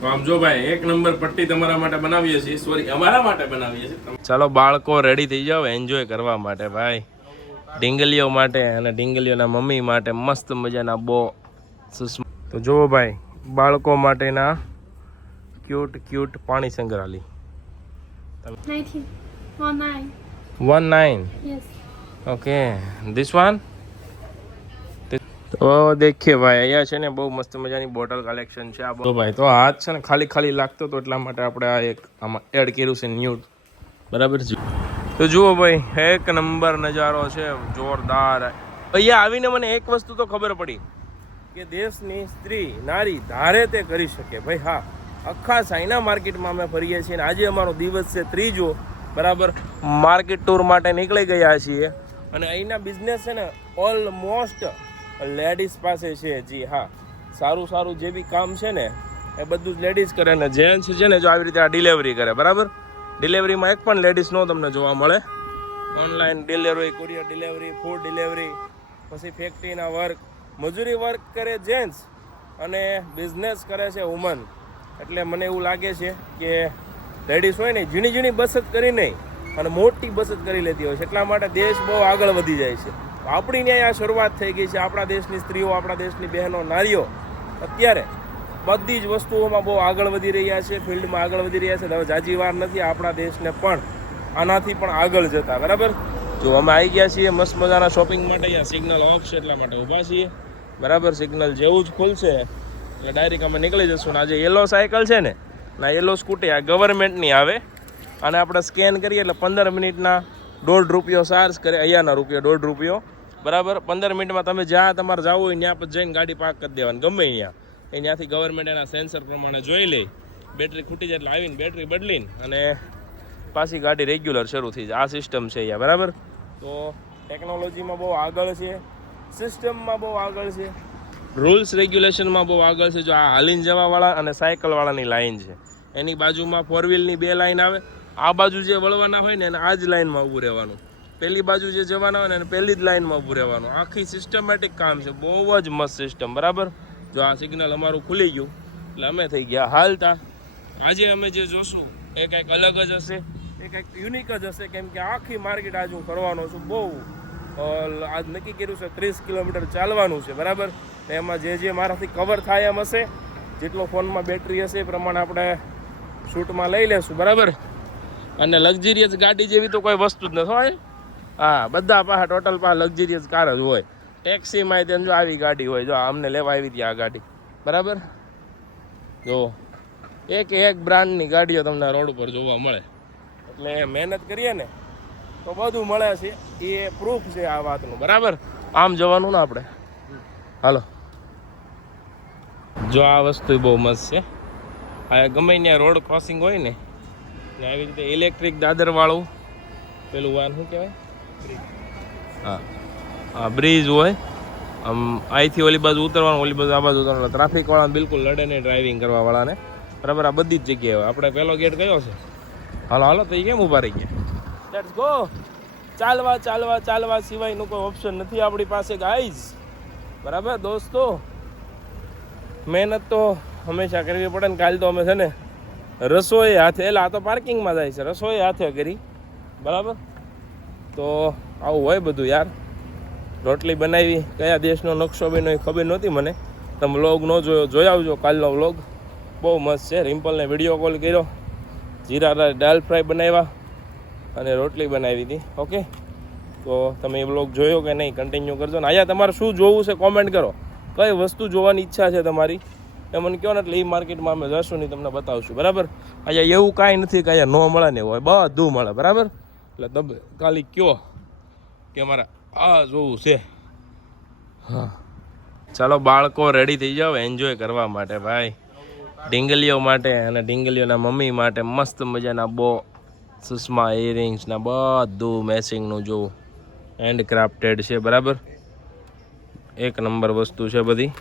તો આમ જો ભાઈ એક નંબર પટ્ટી તમારા માટે બનાવીએ છીએ, સોરી અમારા માટે બનાવીએ છીએ. ચાલો બાળકો રેડી થઈ જાવ એન્જોય કરવા માટે ભાઈ, ઢીંગલીઓ માટે અને ઢીંગલીઓના મમ્મી માટે મસ્ત મજાના બો સુષ્મા. તો જુઓ ભાઈ બાળકો માટેના ક્યુટ પાણી સંગ્રહાલય. 19 Yes. Okay this one. તો દેખીએ ભાઈ અહીંયા છે ને બહુ મસ્ત મજાની બોટલ કલેક્શન છે. આ તો ભાઈ તો હાથ છે ને ખાલી લાગતો તો એટલા માટે આપણે આ એક આમાં એડ કર્યું છે ન્યૂડ, બરાબર છે. તો જુઓ ભાઈ એક નંબર નજારો છે, જોરદાર. અહીંયા આવીને મને એક વસ્તુ તો ખબર પડી કે દેશની સ્ત્રી નારી ધારે તે કરી શકે ભાઈ. હા, આખા ચાઇના માર્કેટમાં અમે ફરીએ છીએ અને આજે અમારો દિવસ છે ત્રીજો, બરાબર. માર્કેટ ટૂર માટે નીકળી ગયા છીએ અને અહીંના બિઝનેસ છે ને ઓલમોસ્ટ લેડીઝ પાસે છે. જી હા, સારું જે બી કામ છે ને એ બધું જ લેડીઝ કરે ને જેન્ટ્સ છે ને જો આવી રીતે આ ડિલિવરી કરે, બરાબર. ડિલિવરીમાં એક પણ લેડીઝ નો તમને જોવા મળે. Online delivery, courier delivery, food delivery, પછી ફેક્ટરીના વર્ક, મજૂરી વર્ક કરે જેન્ટ્સ અને બિઝનેસ કરે છે વુમન. એટલે મને એવું લાગે છે કે લેડીઝ હોય ને ઝીણી બચત કરી નહીં અને મોટી બચત કરી લેતી હોય છે, એટલા માટે દેશ બહુ આગળ વધી જાય છે. આપણી ન્યાય આ શરૂઆત થઈ ગઈ છે. આપણા દેશની સ્ત્રીઓ, આપણા દેશની બહેનો, નારીઓ અત્યારે બધી જ વસ્તુઓમાં બહુ આગળ વધી રહ્યા છે, ફિલ્ડમાં આગળ વધી રહ્યા છે. હવે જાજી વાર નથી આપણા દેશને પણ આનાથી પણ આગળ જતા, બરાબર. જો અમે આવી ગયા છીએ મસ્ત મજાના શોપિંગ માટે. અહીંયા સિગ્નલ ઓફ છે એટલા માટે ઊભા છીએ, બરાબર. સિગ્નલ જેવું જ ખુલશે એટલે ડાયરેક્ટ અમે નીકળી જશું. ને આજે યલો સાયકલ છે ને ના યલો સ્કૂટી આ ગવર્મેન્ટની આવે અને આપણે સ્કેન કરીએ એટલે 15 મિનિટના ₹1.5 ચાર્જ કરે. અહીંયાના રૂપિયા ₹1.5, બરાબર. 15 મિનિટમાં તમે જ્યાં તમારે જવું હોય ત્યાં પછી જઈને ગાડી પાર્ક કરી દેવાની ગમે અહીંયા. ત્યાંથી ગવર્મેન્ટ એના સેન્સર પ્રમાણે જોઈ લે, બેટરી ખૂટી જાય એટલે આવીને બેટરી બદલીને અને પાછી ગાડી રેગ્યુલર શરૂ થઈ જાય. આ સિસ્ટમ છે અહીંયા, બરાબર. તો ટેકનોલોજીમાં બહુ આગળ છે, સિસ્ટમમાં બહુ આગળ છે, રૂલ્સ રેગ્યુલેશનમાં બહુ આગળ છે. જો આ હાલીને જવાવાળા અને સાયકલવાળાની લાઈન છે, એની બાજુમાં 4 વ્હીલની 2 લાઈન આવે. આ બાજુ જે વળવાના હોય ને એને આ જ લાઈનમાં ઊભું રહેવાનું, પેલી બાજુ જે જવાના હોય ને એને પેલી જ લાઈનમાં ઊભું રહેવાનું. આખી સિસ્ટમેટિક કામ છે, બહુ જ મસ્ત સિસ્ટમ, બરાબર. જો આ સિગ્નલ અમારું ખુલી ગયું એટલે અમે થઈ ગયા હાલતા. આજે અમે જે જોશું એ કંઈક અલગ જ હશે, એ કંઈક યુનિક જ હશે, કેમ કે આખી માર્કેટ આજ હું કરવાનો છું. બહુ આજ નક્કી કર્યું છે 30 કિલોમીટર ચાલવાનું છે, બરાબર. એમાં જે મારાથી કવર થાય એમ હશે, જેટલો ફોનમાં બેટરી હશે એ પ્રમાણે આપણે શૂટમાં લઈ લેશું, બરાબર. અને લક્ઝરિયસ ગાડી જેવી તો કોઈ વસ્તુ જ નથી હોય. હા, બધા પાસે ટોટલ પાસે લક્ઝરિયસ કાર જ હોય. ટેક્સીમાં તેમ જો આવી ગાડી હોય, જો અમને લેવા આવી હતી આ ગાડી, બરાબર. જો એક બ્રાન્ડની ગાડીઓ તમને રોડ ઉપર જોવા મળે. એટલે મહેનત કરીએ ને તો બધું મળે છે, એ પ્રૂફ છે આ વાતનું, બરાબર. આમ જવાનું ને આપણે, હાલો. જો આ વસ્તુ બહુ મસ્ત છે. આ ગમે ત્યાં રોડ ક્રોસિંગ હોય ને આવી રીતે ઇલેક્ટ્રિક દાદરવાળું પેલું વાન શું કહેવાય, હા બ્રિજ હોય. આમ અહીંથી ઓલી બાજુ ઉતરવાનું, ઓલી બાજુ આ બાજુ ઉતરવાનું. ટ્રાફિકવાળાને બિલકુલ લડે નહીં, ડ્રાઇવિંગ કરવાવાળાને, બરાબર. આ બધી જ જગ્યાએ હોય. આપણે પહેલો ગેટ કયો છે? હાલો તો એ કેમ ઊભા રહી ગયા? Let's go. ચાલવા સિવાયનું કોઈ ઓપ્શન નથી આપણી પાસે ગાઈઝ, બરાબર. દોસ્તો મહેનત તો હંમેશા કરવી પડે ને. કાલ તો અમે છે ને રસોઈ હાથે, એટલે આ તો પાર્કિંગમાં જાય છે, રસોઈ હાથે કરી, બરાબર. તો આવું હોય બધું યાર. રોટલી બનાવી, કયા દેશનો નકશો બન્યો એ ખબર નહોતી મને. તમે વ્લોગ ન જોયો જોઈ આવજો, કાલનો વ્લોગ બહુ મસ્ત છે. રિમ્પલને વિડીયો કોલ કર્યો, જીરા દાલ ફ્રાય બનાવ્યા અને રોટલી બનાવી હતી. ઓકે, તો તમે એ વ્લોગ જોયો કે નહીં કન્ટિન્યુ કરજો ને. અહીંયા તમારે શું જોવું છે કોમેન્ટ કરો, કઈ વસ્તુ જોવાની ઈચ્છા છે તમારી એ મને કહો ને, એટલે એ માર્કેટમાં અમે જશું નહીં તમને બતાવશું, બરાબર. અહીંયા એવું કાંઈ નથી કે અહીંયા ન મળે ને હોય, બધું મળે, બરાબર. એટલે તમે ખાલી કહો કે અમારે આ જોવું છે. હા, ચાલો બાળકો રેડી થઈ જાઓ એન્જોય કરવા માટે ભાઈ, ઢીંગલીઓ માટે અને ઢીંગલીઓના મમ્મી માટે મસ્ત મજાના બહુ સુષ્મા ઇયરિંગ્સના બધું મેચિંગનું જોવું, હેન્ડ ક્રાફ્ટેડ છે, બરાબર. એક નંબર વસ્તુ છે બધી,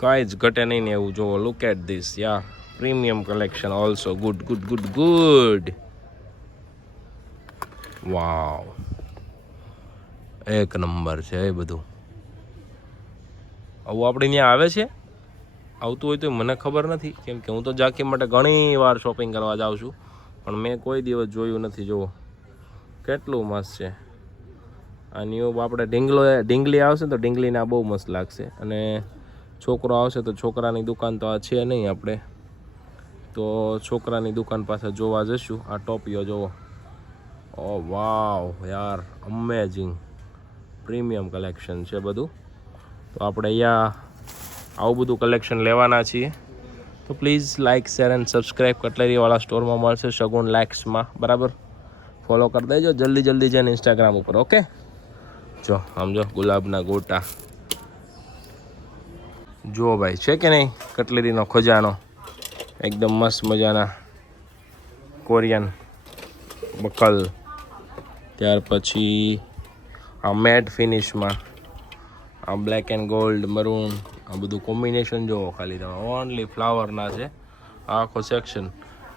કાંઈ જ ઘટે નહીં ને એવું જોવો. Look at this, yeah premium collection also. Good. Wow, એક નંબર છે એ બધું. આવું આપણે ત્યાં આવે છે આવતું હોય તો મને ખબર નથી, કેમ કે હું તો ઝાંખી માટે ઘણી વાર શોપિંગ કરવા જાઉં છું, પણ મેં કોઈ દિવસ જોયું નથી. જુઓ કેટલું મસ્ત છે. આ ન્યૂ આપણે ઢીંગલી આવશે તો ઢીંગલીને આ બહુ મસ્ત લાગશે, અને છોકરો આવશે તો છોકરાની દુકાન તો આ છે નહીં આપણે, તો છોકરાની દુકાન પાસે જોવા જઈશું. આ ટોપીઓ જોવો, ઓ વાવ યાર, અમેઝિંગ પ્રીમિયમ કલેક્શન છે બધું. તો આપણે અહીંયા આવું બધું કલેક્શન લેવાના છીએ. તો please like share and subscribe કટલેરીવાળા સ્ટોરમાં મળશે સગુણ લાઇક્સમાં, બરાબર. ફોલો કરી દેજો જલ્દી જઈને ઇન્સ્ટાગ્રામ ઉપર. ઓકે, જો સમજો ગુલાબના ગોટા જુઓ ભાઈ, છે કે નહીં કટલેરીનો ખજાનો. એકદમ મસ્ત મજાના કોરિયન બકલ, ત્યાર પછી આ મેટ ફિનિશમાં આ બ્લેક એન્ડ ગોલ્ડ મરૂન, આ બધું કોમ્બિનેશન જુઓ ખાલી તમે. ઓનલી ફ્લાવરના છે આ આખો સેક્શન.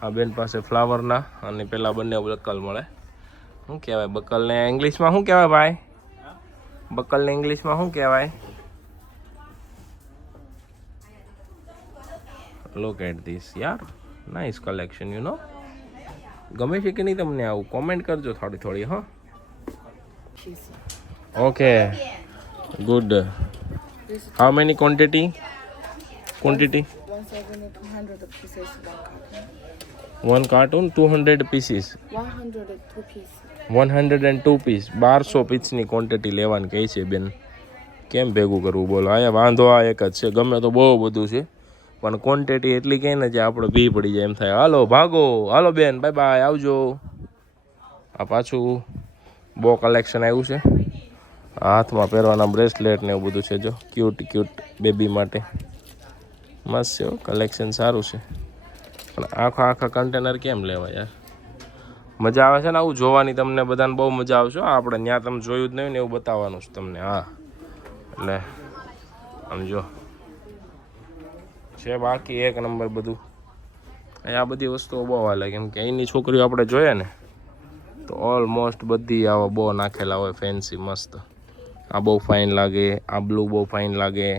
આ બેન પાસે ફ્લાવરના અને પેલા બંને બકલ મળે. શું કહેવાય બકલને ઇંગ્લિશમાં? શું કહેવાય ભાઈ બકલને ઇંગ્લિશમાં શું કહેવાય? લુક એટ ધીસ યાર, નાઇસ કલેક્શન યુ નો. ગમે છે કે નહીં તમને આવું? કોમેન્ટ કરજો થોડી. હા, okay, good. How many quantity? 1 carton 200 pieces. 102 piece. 1200 પીસની ક્વોન્ટિટી લેવાની કહી છે બેન. કેમ ભેગું કરવું બોલો? અહીંયા વાંધો આ એક જ છે, ગમે તો બહુ બધું છે, પણ ક્વોન્ટિટી એટલી કહે ને જે આપણે ભી પડી જાય એમ થાય. હાલો ભાગો, હાલો બેન, બાય બાય, આવજો. આ પાછું બહુ કલેક્શન આવ્યું છે. હાથમાં પહેરવાના બ્રેસલેટ ને એવું બધું છે. જો ક્યુટ બેબી માટે મસ્ત છે, કલેક્શન સારું છે. પણ આખા કન્ટેનર કેમ લેવા યાર? મજા આવે છે ને આવું જોવાની, તમને બધાને બહુ મજા આવશે. આપણે ત્યાં તમે જોયું જ નહીં ને એવું બતાવવાનું છે તમને. હા, એટલે સમજો છે બાકી એક નંબર બધું. આ બધી વસ્તુઓ બહુ હાલે, કેમ કે અહીંની છોકરીઓ આપણે જોઈએ ને તો ઓલમોસ્ટ બધી આવા બહુ નાખેલા હોય ફેન્સી મસ્ત. આ બહુ ફાઇન લાગે, આ બ્લુ બહુ ફાઇન લાગે,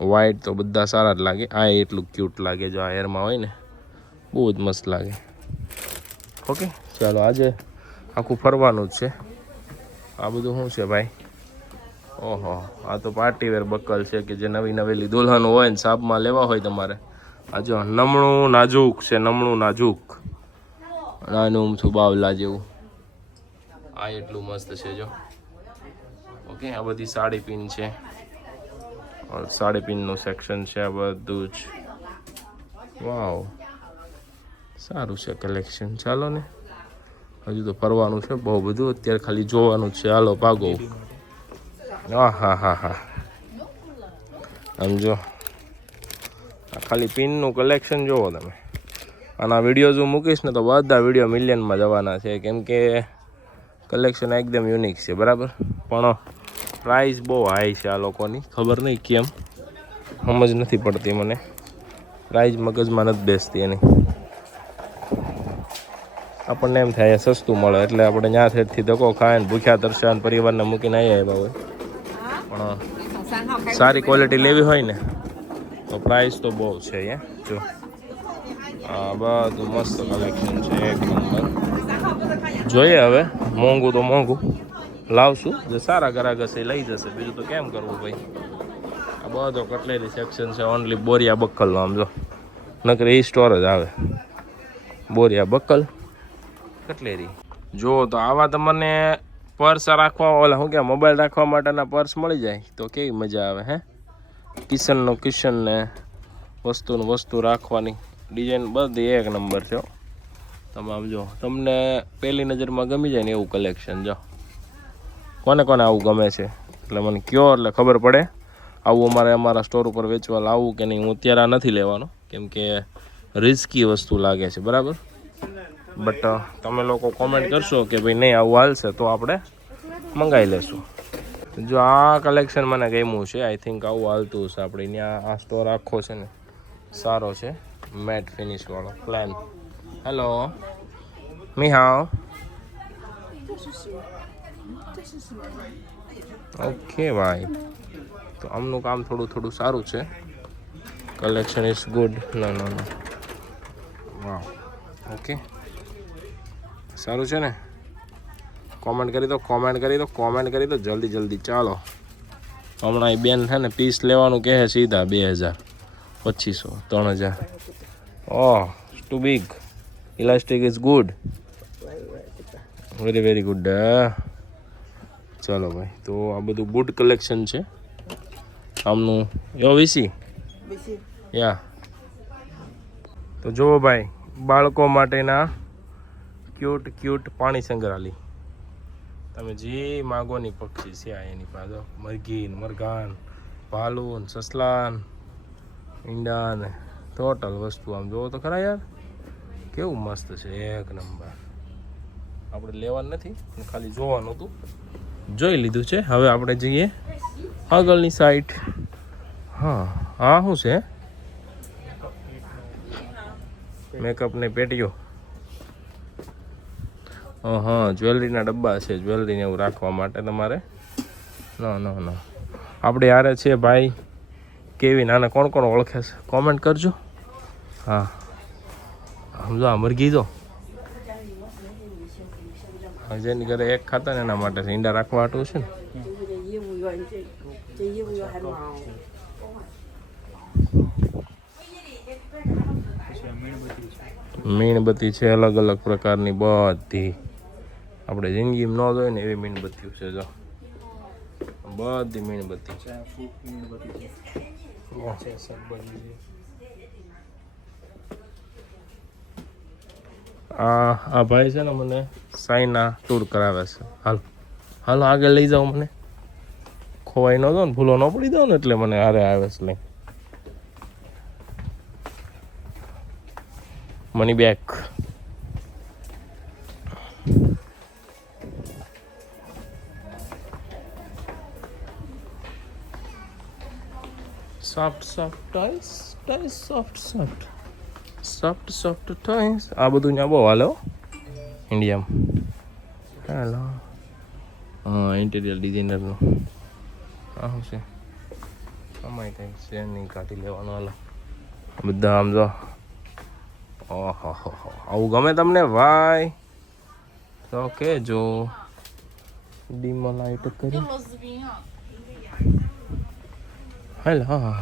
વ્હાઈટ તો બધા સારા જ લાગે. આ એટલું ક્યુટ લાગે, જો આ હેરમાં હોય ને બહુ જ મસ્ત લાગે. ઓકે, ચાલો આજે આખું ફરવાનું જ છે. આ બધું શું છે ભાઈ? ઓહો, આ તો પાર્ટીવેર બકલ છે કે જે નવેલી દુલ્હન હોય ને સાબમાં લેવા હોય તમારે. આ જો નમણું નાજુક છે, નાનું અમથું બાવલા જેવું. આ એટલું મસ્ત છે જો. ઓકે, આ બધી સાડી પિન છે, સાડી પિનનું સેક્શન છે આ બધું જ. વાવ, સારું છે કલેક્શન. ચાલો ને, હજુ તો ફરવાનું છે બહુ બધું, અત્યારે ખાલી જોવાનું જ છે. હાલો ભાગો. હા સમજો, ખાલી પિનનું કલેક્શન જોવો તમે. આના વિડીયો જો મૂકીશ ને તો બધા વિડીયો મિલિયનમાં જવાના છે, કેમ કે કલેક્શન એકદમ યુનિક છે, બરાબર. પણ પ્રાઇસ બહુ હાઈ છે આ લોકોની, ખબર નહીં કેમ, સમજ નથી પડતી મને. પ્રાઇસ મગજમાં નથી બેસતી એની. આપણને એમ થાય સસ્તું મળે એટલે આપણે ત્યાં થેરથી ધક્કો ખાય ને ભૂખ્યા તરસ્યા પરિવારને મૂકીને આવ્યા હોય. પણ સારી ક્વોલિટી લેવી હોય ને તો પ્રાઇસ તો બહુ છે. જો આ બધું મસ્ત કલેક્શન છે, એક નંબર. જોઈએ હવે, મોંઘું તો મોંઘું લાવશું, જે સારા ગ્રાહક હશે લઈ જશે, બીજું તો કેમ કરવું ભાઈ. આ બધો કટલેરી સેક્શન છે, ઓનલી બોરિયા બક્કલનો. આમ જો નકર એ સ્ટોર જ આવે, બોરિયા બક્કલ કટલેરી. જો તો આવા તમને પર્સ રાખવા, ઓલા શું કે મોબાઈલ રાખવા માટેના પર્સ મળી જાય તો કેવી મજા આવે. હે, કિશન ને વસ્તુ રાખવાની ડિઝાઇન બધી એક નંબર છે. તમે આમ જો, તમને પહેલી નજરમાં ગમી જાય ને એવું કલેક્શન. જો કોને આવું ગમે છે એટલે મને કયો, એટલે ખબર પડે આવું અમારા સ્ટોર ઉપર વેચવા લાવવું કે નહીં. હું અત્યારે આ નથી લેવાનો, કેમ કે રિસ્કી વસ્તુ લાગે છે, બરાબર. બટ તમે લોકો કોમેન્ટ કરશો કે ભાઈ નહીં આવું હાલશે તો આપણે મંગાવી લેશું. જો આ કલેક્શન મને ગમ્યું છે, આઈ થિંક આવું હાલતું હશે આપણે ત્યાં. આ સ્ટોર આખો છે ને સારો છે, મેટ ફિનિશવાળો plan. Hello me how. Okay ભાઈ, તો આમનું કામ થોડું સારું છે. Collection is good. No no no wow. Okay, સારું છે ને? કોમેન્ટ કરી દો જલ્દી. ચાલો, હમણાં એ બેન છે ને પીસ લેવાનું કહે છે સીધા 2000, 2500, 3000. Oh, too big. Elastic is good, very good. ચાલો ભાઈ, તો આ બધું ગુડ કલેક્શન છે આમનું. યો વીસી યા. તો જુઓ ભાઈ, બાળકો માટેના ક્યુટ પાણી સંગ્રહાલય. તમે જે માગોની પક્ષી છે આ એની પાસે. મરઘી, મરઘાન, ભાલુન, સસલાન, ઈંડાન, ટોટલ વસ્તુ. આમ જોવો તો ખરા યાર, કેવું મસ્ત છે, એક નંબર. આપણે લેવાનું નથી, ખાલી જોવાનું હતું, જોઈ લીધું છે. હવે આપણે જઈએ આગળની સાઈડ. હા શું છે? મેકઅપની પેટીઓ. હા, જ્વેલરીના ડબ્બા છે, જ્વેલરીને એવું રાખવા માટે તમારે. નો આપણે યારે છે ભાઈ કેવિન. આને કોણ ઓળખે છે કોમેન્ટ કરજો. હા, સમજો આ મરઘી જો જેની ઘરે એક ખાતા ને એના માટે ઈંડા રાખવા હાટું છે ને. મીણબત્તી છે અલગ પ્રકારની બધી. આપણે જિંદગીમાં ન જોઈએ ને એવી મીણબત્તીઓ છે. જો બધી મીણબત્તી છે. આ ભાઈ છે ને મને સાઈના ટૂર કરાવે છે. હાલો આગળ લઈ જાઓ મને. ખોવાઈ ન દો ને, ભૂલો ન પડી દો ને, એટલે મને હારે આવે છે લઈ. Money back. Soft toys. આ બધું ત્યાં બહુ હાલો ઇન્ડિયામાં. હાલો, હા, ઇન્ટિરિયર ડિઝાઇનરનું. આ શું છે? અમાય કંઈક છે નહીં, કાઢી લેવાનું. હાલો, બધા આમ જો. ઓહો, આવું ગમે તમને ભાઈ તો કેજો. ડીમલાઇટ કરી. હાલ. હા,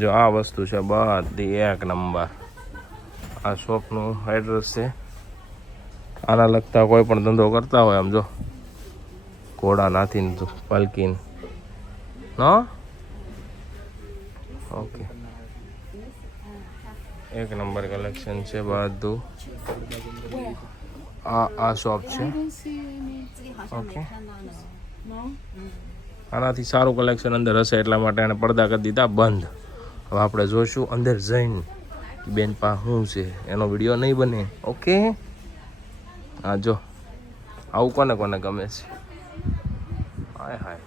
જો આ વસ્તુ છે બધી એક નંબર. આ શોપનું એડ્રેસ છે. આના લગતા કોઈ પણ ધંધો કરતા હોય, આમ જો ઘોડા નાથીને પાલકીન નો. ઓકે, એક નંબર કલેક્શન છે બધું. આ શોપ છે. ઓકે, આનાથી સારું કલેક્શન અંદર હશે એટલા માટે એને પડદા કરી દીધા બંધ. હવે આપણે જોઈશું અંદર જઈને બેન પા શું છે, એનો વિડીયો નહીં બને. ઓકે, હા જો આવું કોને ગમે છે. હાય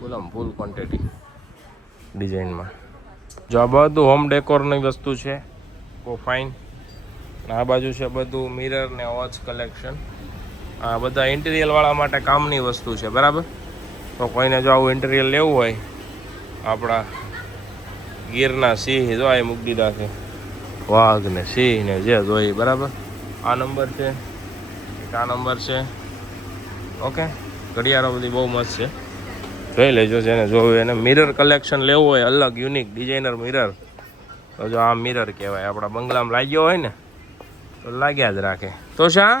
બોલામ ફૂલ ક્વોન્ટિટી ડિઝાઇનમાં. જો આ બધું હોમ ડેકોરની વસ્તુ છે, બહુ ફાઇન. આ બાજુ છે બધું મિરર ને વોચ કલેક્શન. આ બધા ઇન્ટિરિયર વાળા માટે કામની વસ્તુ છે, બરાબર. તો કોઈને જો આવું ઇન્ટિરિયર લેવું હોય, આપણા ગીરના સિંહ જો એ મૂકી દીધા છે, વાઘ ને સિંહ ને જે જોઈએ, બરાબર. આ નંબર છે, આ નંબર છે. ઓકે, ઘડિયાળો બધી બહુ મસ્ત છે, જોઈ લેજો જેને જોવું એને. મિરર કલેક્શન લેવું હોય અલગ યુનિક ડિઝાઇનર મિરર, તો જો આ મિરર કહેવાય. આપણા બંગલામાં લાગ્યો હોય ને તો લાગ્યા જ રાખે. તો શા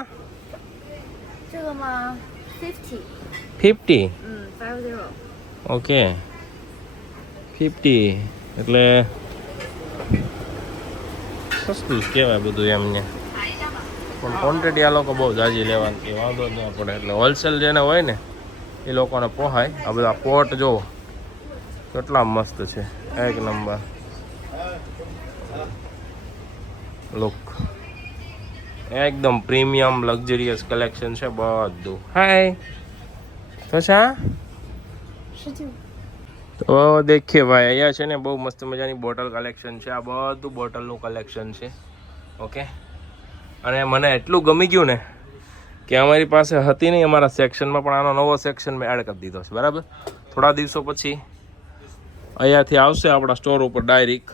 50? ઓકે, 50 એટલે સસ્તું જ કહેવાય બધું એમને. પણ ક્વોન્ટિટી આ લોકો બહુ જાજી લેવાની કે વાંધો ન પડે. એટલે હોલસેલ જેને હોય ને એ લોકોને પોહાય. આ બધા પોટ જો કેટલા મસ્ત છે, એક નંબર લુક. એકદમ પ્રીમિયમ લક્ઝરિયસ કલેક્શન છે બધું. હાય તો શા તો દેખીએ ભાઈ, અહીંયા છે ને બહુ મસ્ત મજાની બોટલ કલેક્શન છે. આ બધું બોટલનું કલેક્શન છે. ઓકે, અને મને એટલું ગમી ગયું ને કે અમારી પાસે હતી નહીં અમારા સેક્શનમાં, પણ આનો નવો સેક્શન મેં એડ કરી દીધો છે, બરાબર. થોડા દિવસો પછી અહીંયાથી આવશે આપણા સ્ટોર ઉપર ડાયરેક્ટ.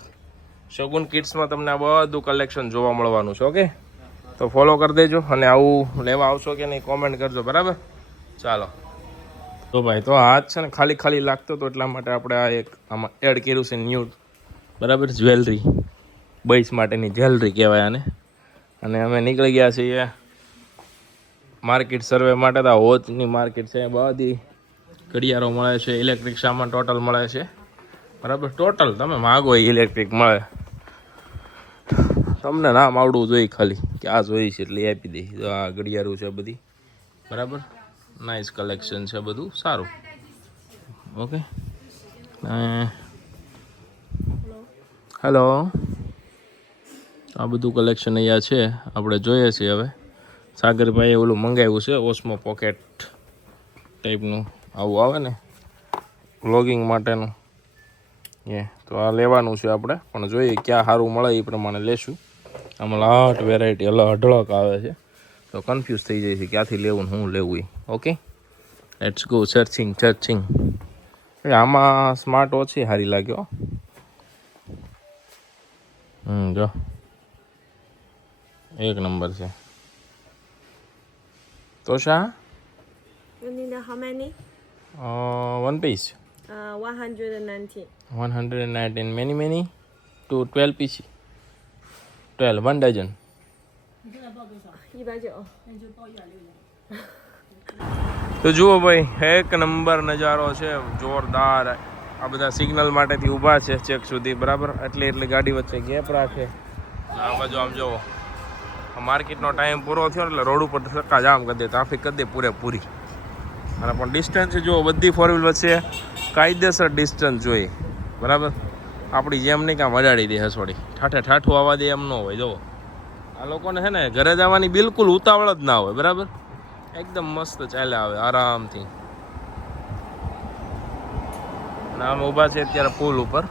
શગુન કિડ્સમાં તમને આ બધું કલેક્શન જોવા મળવાનું છે. ઓકે, તો ફોલો કરી દેજો અને આવું લેવા આવશો કે નહીં કોમેન્ટ કરજો. બરાબર, ચાલો. તો ભાઈ તો આ જ છે ને ખાલી ખાલી લાગતો હતો એટલા માટે આપણે આ એક આમાં એડ કર્યું છે ન્યૂ. બરાબર, જ્વેલરી બોಯ್સ માટેની જ્વેલરી કહેવાય આને. અને અમે નીકળી ગયા છીએ માર્કેટ સર્વે માટે. તો વોચની માર્કેટ છે, બધી ઘડિયાળો મળે છે, ઇલેક્ટ્રિક સામાન ટોટલ મળે છે. બરાબર, ટોટલ તમે માગો એ ઇલેક્ટ્રિક મળે. તમને નામ આવડવું જોઈએ ખાલી કે આ જોઈએ છે એટલે આપી દે. આ ઘડિયાળું છે બધી. બરાબર, નાઇસ કલેક્શન છે, બધું સારું. ઓકે, હેલો, આ બધું કલેક્શન અહીંયા છે, આપણે જોઈએ છીએ. હવે સાગરભાઈએ ઓલું મંગાવ્યું છે ઓસ્મો પોકેટ ટાઈપનું, આવું આવે ને વ્લોગિંગ માટેનું. તો આ લેવાનું છે આપણે, પણ જોઈએ ક્યાં સારું મળે એ પ્રમાણે લેશું. આમાં લાટ વેરાયટી અઢળક આવે છે, તો કન્ફ્યુઝ થઈ જાય છે ક્યાંથી લેવું ને શું લેવું એ. Okay, let's go searching. આમાં સ્માર્ટ ઓછી સારી લાગ્યો. જો એક નંબર છે. તો શા You need how many? One piece. 190. 119. Many to 12 piece. 12, 1 dozen. 190. તો જુઓ ભાઈ, એક નંબર નજારો છે, જોરદાર. આ બધા સિગ્નલ માટેથી ઊભા છે ચેક સુધી. બરાબર, એટલે ગાડી વચ્ચે ગેપ રાખે. આ બાજુ આમ જુઓ, માર્કેટનો ટાઈમ પૂરો થયો એટલે રોડ ઉપર ધક્કા જામ કરી દે, ટ્રાફિક કરી દે પૂરેપૂરી. અને પણ ડિસ્ટન્સ જુઓ, બધી ફોર વ્હીલ વચ્ચે કાયદેસર ડિસ્ટન્સ જોઈએ. બરાબર, આપણી જેમ નહીં કામ અડાડી દે હસોડી, ઠાઠું આવવા દે એમ ન હોય. જુઓ, આ લોકોને છે ને ઘરે જવાની બિલકુલ ઉતાવળ જ ના હોય. બરાબર, એકદમ મસ્ત ચાલ્યા આવે આરામથી. અને આમ ઊભા છે અત્યારે પુલ ઉપર.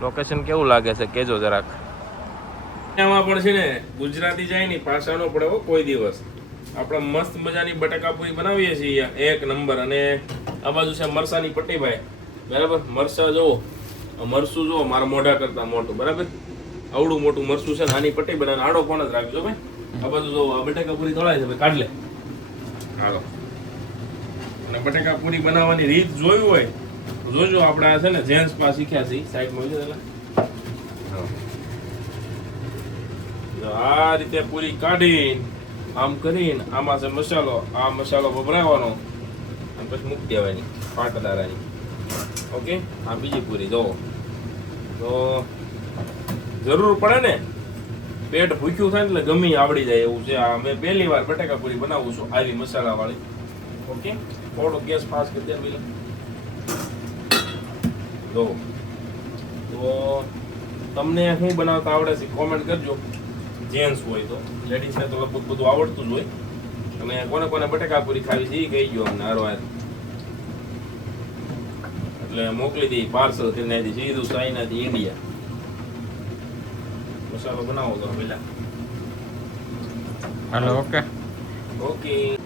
લોકેશન કેવું લાગે છે કહેજો જરાક. એમાં પણ છે ને ગુજરાતી જાય નહીં પાછા ન પડે કોઈ દિવસ. આપણે મસ્ત મજાની બટાકાપુરી બનાવીએ છીએ એક નંબર. અને આ બાજુ છે મરસાની પટ્ટી ભાઈ. બરાબર, મરસા જુઓ, મરસું જુઓ મારા મોઢા કરતા મોટું. બરાબર, આવડું મોટું મરસું છે ને આની પટ્ટી બનાવીને આડો ફોન જ રાખજો ભાઈ. આ બાજુ જુઓ, આ બટાકાપુરી તળાય છે ભાઈ, કાઢ લે. હાલો, અને બટાકાપુરી બનાવવાની રીત જોયું હોય તો જોજો. આપણે આ છે ને જેન્ટ્સ પા શીખ્યા છીએ સાઈડમાં જોજો. આ રીતે પૂરી કાઢીને આમ કરીને આમાં છે મસાલો, આ મસાલો વપરાવાનો અને પછી મૂકી દેવાની પાટદારાની. ઓકે, આ બીજી પૂરી જો. તો જરૂર પડે ને, પેટ ભૂખ્યું થાય એટલે ગમે આવડી જાય એવું છે. આ મેં પહેલી વાર બટાકા પૂરી બનાવું છું આવી મસાલાવાળી. ઓકે, થોડો ગેસ ફાસ્ટ કરી દે પેલા. જો તો તમને શું બનાવતા આવડે છે કોમેન્ટ કરજો. જેન્ટ્સ હોય તો, લેડીઝને તો લગભગ બધું આવડતું જ હોય. અને કોને કોને બટાકા પૂરી ખાવી છે એ કહી ગયો અમને હારવાર, એટલે મોકલી દઈ પાર્સલ કરીને આવી સીધું ચાઇનાથી ઇન્ડિયા. મસાલો બનાવો તો પેલા. હાલો, ઓકે.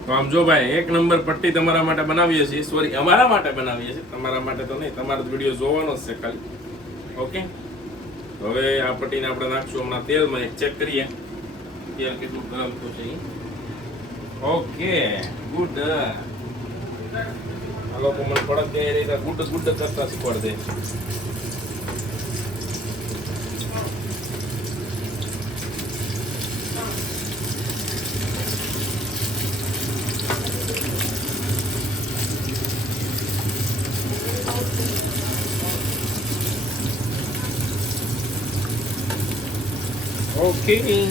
તો આમ જો ભાઈ, એક નંબર પટ્ટી તમારા માટે બનાવીએ છીએ. સોરી, અમારા માટે બનાવીએ છીએ, તમારા માટે તો નહીં. તમારો વિડીયો જોવાનો જ છે ખાલી. ઓકે, હવે આ પટ્ટીને આપણે નાખશું હમણાં તેલમાં. એક ચેક કરીએ તેલ કેટલું ગરમ થયું છે. Okay, good. આ લોકો મને થોડાક દે રીતે ગુડ કરતા શીખવાડ દે. Okay.